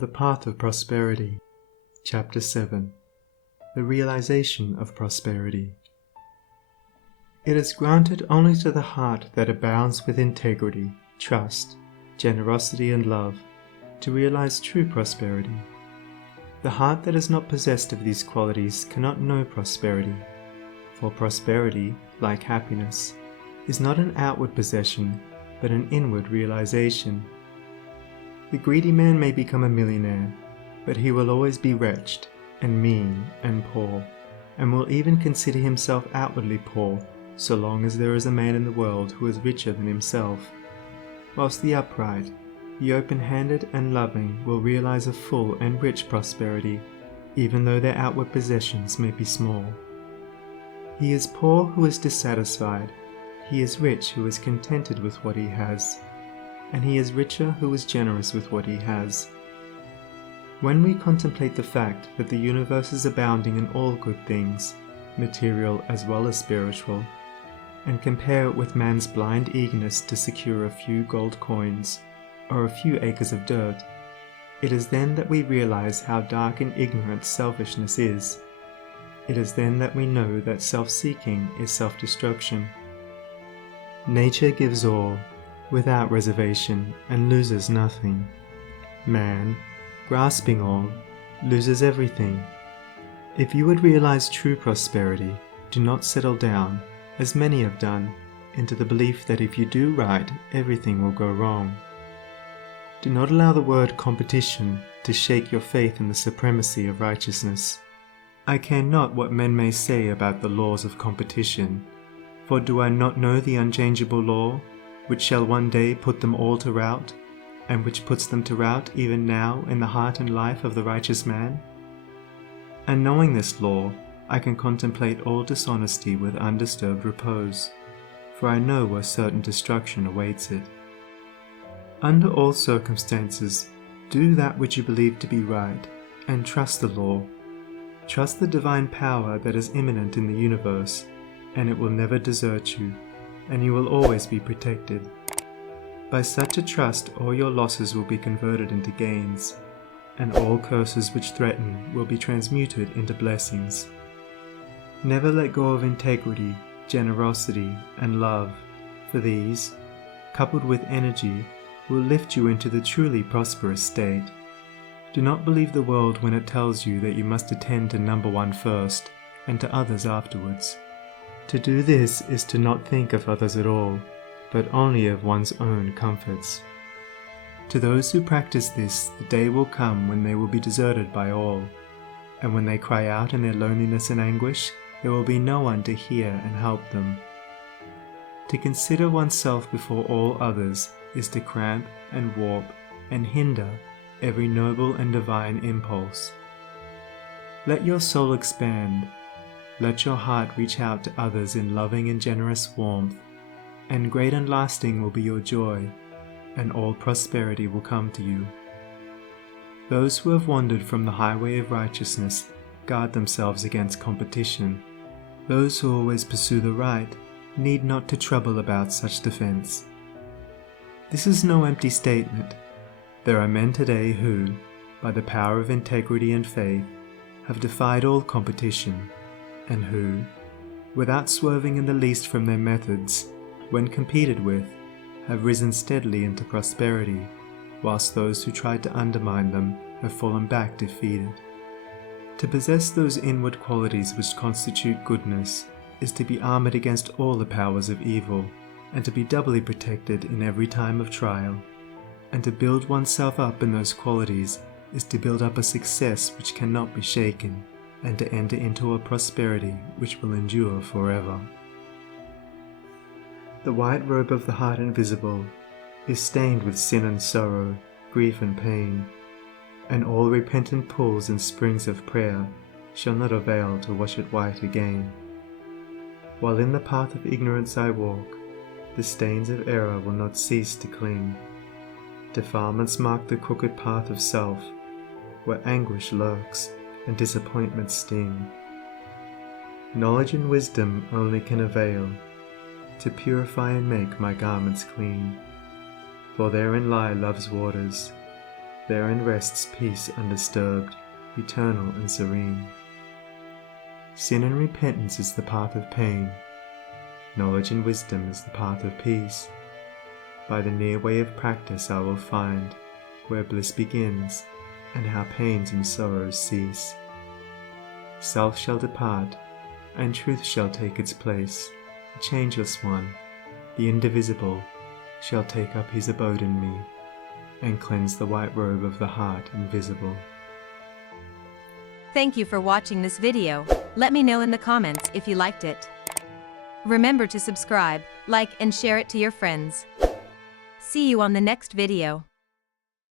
The Path of Prosperity. Chapter 7. The Realization of Prosperity. It is granted only to the heart that abounds with integrity, trust, generosity and love, to realize true prosperity. The heart that is not possessed of these qualities cannot know prosperity, for prosperity, like happiness, is not an outward possession, but an inward realization. The greedy man may become a millionaire, but he will always be wretched, and mean, and poor, and will even consider himself outwardly poor, so long as there is a man in the world who is richer than himself. Whilst the upright, the open-handed and loving will realize a full and rich prosperity, even though their outward possessions may be small. He is poor who is dissatisfied, he is rich who is contented with what he has, and he is richer who is generous with what he has. When we contemplate the fact that the universe is abounding in all good things, material as well as spiritual, and compare it with man's blind eagerness to secure a few gold coins or a few acres of dirt, it is then that we realize how dark and ignorant selfishness is. It is then that we know that self-seeking is self-destruction. Nature gives all, without reservation, and loses nothing. Man, grasping all, loses everything. If you would realize true prosperity, do not settle down, as many have done, into the belief that if you do right, everything will go wrong. Do not allow the word competition to shake your faith in the supremacy of righteousness. I care not what men may say about the laws of competition, for do I not know the unchangeable law, which shall one day put them all to rout, and which puts them to rout even now in the heart and life of the righteous man? And knowing this law, I can contemplate all dishonesty with undisturbed repose, for I know where certain destruction awaits it. Under all circumstances, do that which you believe to be right, and trust the law. Trust the divine power that is immanent in the universe, and it will never desert you, and you will always be protected. By such a trust all your losses will be converted into gains, and all curses which threaten will be transmuted into blessings. Never let go of integrity, generosity, and love, for these, coupled with energy, will lift you into the truly prosperous state. Do not believe the world when it tells you that you must attend to number one first, and to others afterwards. To do this is to not think of others at all, but only of one's own comforts. To those who practice this, the day will come when they will be deserted by all, and when they cry out in their loneliness and anguish, there will be no one to hear and help them. To consider oneself before all others is to cramp and warp and hinder every noble and divine impulse. Let your soul expand. Let your heart reach out to others in loving and generous warmth, and great and lasting will be your joy, and all prosperity will come to you. Those who have wandered from the highway of righteousness guard themselves against competition. Those who always pursue the right need not to trouble about such defense. This is no empty statement. There are men today who, by the power of integrity and faith, have defied all competition, and who, without swerving in the least from their methods, when competed with, have risen steadily into prosperity, whilst those who tried to undermine them have fallen back defeated. To possess those inward qualities which constitute goodness is to be armoured against all the powers of evil, and to be doubly protected in every time of trial. And to build oneself up in those qualities is to build up a success which cannot be shaken, and to enter into a prosperity which will endure forever. The white robe of the heart invisible is stained with sin and sorrow, grief and pain, and all repentant pools and springs of prayer shall not avail to wash it white again. While in the path of ignorance I walk, the stains of error will not cease to cling. Defilements mark the crooked path of self, where anguish lurks and disappointments sting. Knowledge and wisdom only can avail to purify and make my garments clean, for therein lie love's waters, Therein rests peace undisturbed, eternal and serene. Sin and repentance is the path of pain. Knowledge and wisdom is the path of peace. By the near way of practice I will find where bliss begins, and how pains and sorrows cease. Self shall depart, and truth shall take its place. The changeless one, the indivisible, shall take up his abode in me, and cleanse the white robe of the heart invisible. Thank you for watching this video. Let me know in the comments if you liked it. Remember to subscribe, like and share it to your friends. See you on the next video.